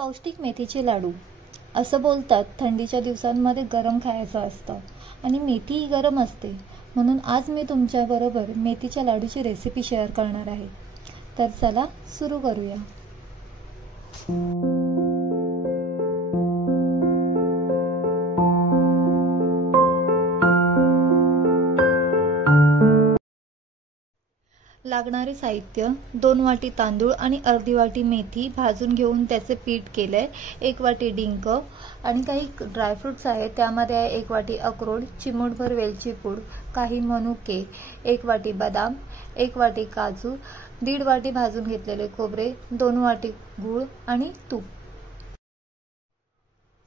पौष्टिक मेथीचे लाडू. असं बोलतात थंडीच्या दिवसांमध्ये गरम खायचं असतं आणि मेथीही गरम असते. म्हणून आज मी तुमच्याबरोबर मेथीच्या लाडूची रेसिपी शेअर करणार आहे. तर चला सुरू करूया. लागणारे साहित्य: 2 वाटी तांदूळ आणि अर्धी वाटी मेथी भाजून घेऊन त्याचे पीठ केलंय, 1 वाटी डिंक आणि काही ड्रायफ्रुट्स आहेत. त्यामध्ये आहे 1 वाटी अक्रोड, चिमूटभर वेलची पूड, काही मनुके, 1 वाटी बदाम, 1 वाटी काजू, 1.5 वाटी भाजून घेतलेले खोबरे, 2 वाटी गूळ आणि तूप.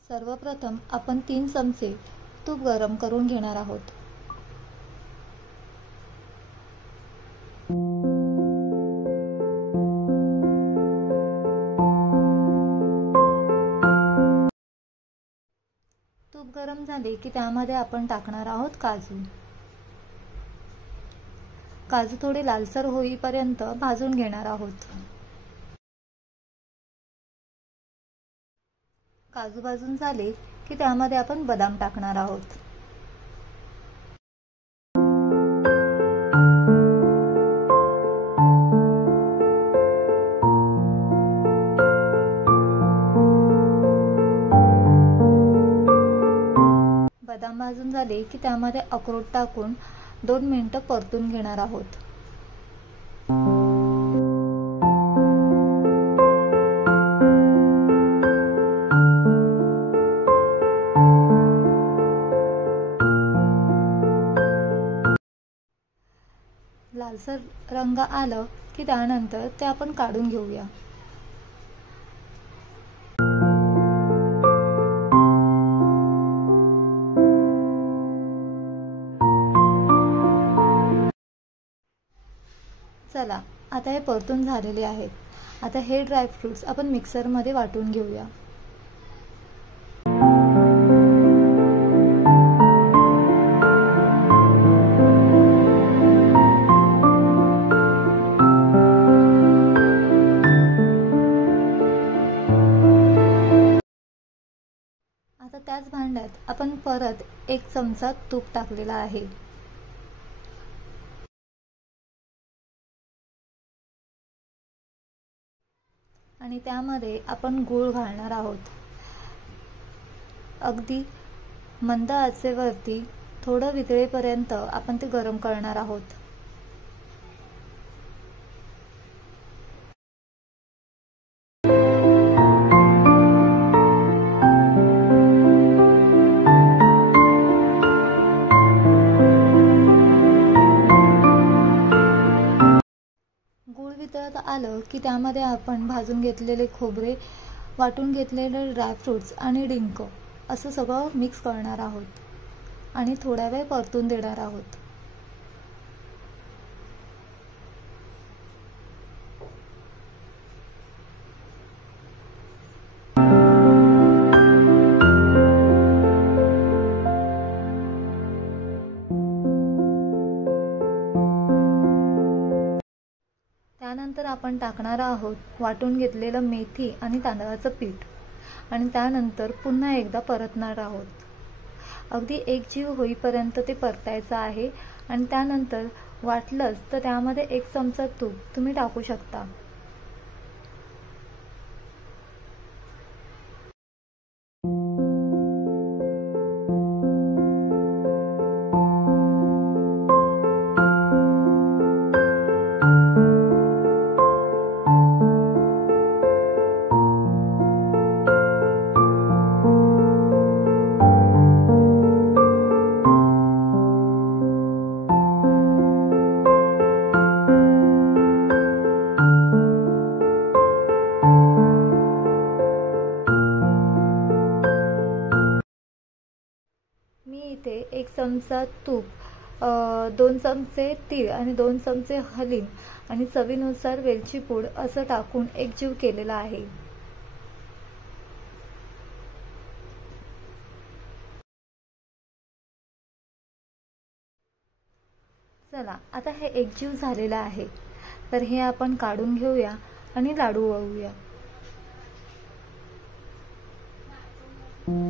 सर्वप्रथम आपण 3 चमचे तूप गरम करून घेणार आहोत. तूप गरम झाले की त्यामध्ये आपण टाकणार आहोत काजू. काजू थोडे लालसर होईपर्यंत भाजून घेणार आहोत. काजू भाजून झाले की त्यामध्ये आपण बदाम टाकणार आहोत. बदाम भाजून झाले की त्यामध्ये अक्रोड टाकून 2 मिनिटं परतून घेणार आहोत. लालसर रंग आलं की त्यानंतर ते आपण काढून घेऊया. चला, आता हे परतून झालेले आहेत. आता हे ड्रायफ्रुट्स आपण मिक्सरमध्ये वाटून घेऊया. आता त्याच भांड्यात आपण परत 1 चमचा तूप टाकलेला आहे. आणि त्यामध्ये आपण गूळ घालणार आहोत. अगदी मंद आचेवरती थोडं वितळेपर्यंत आपण ते गरम करणार आहोत. गूळ वितळत आलं की त्यामध्ये आपण भाजून घेतलेले खोबरे, वाटून घेतलेले ड्रायफ्रुट्स आणि डिंक असं सगळं मिक्स करणार आहोत आणि थोड्या वेळ परतून देणार आहोत. त्यानंतर आपण टाकणार आहोत वाटून घेतलेलं मेथी आणि तांदळाचं पीठ आणि त्यानंतर पुन्हा एकदा परतणार आहोत. अगदी एकजीव होईपर्यंत ते परतायचं आहे आणि त्यानंतर वाटलंच तर त्यामध्ये 1 चमचा तूप तुम्ही टाकू शकता. मी इथे 1 चमचा तूप, 2 चमचे तीळ आणि 2 चमचे हलीम आणि चवीनुसार वेलची पूड असं टाकून एकजीव केलेला आहे. चला, आता हे एकजीव झालेलं आहे. तर हे आपण काढून घेऊया आणि लाडू वळूया. मेथीच्या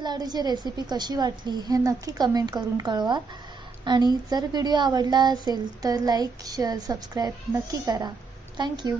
लाडूची रेसिपी कशी वाटली हे नक्की कमेंट करून कळवा आणि जर व्हिडिओ आवडला असेल तर लाईक शेअर सबस्क्राईब नक्की करा. थँक्यू.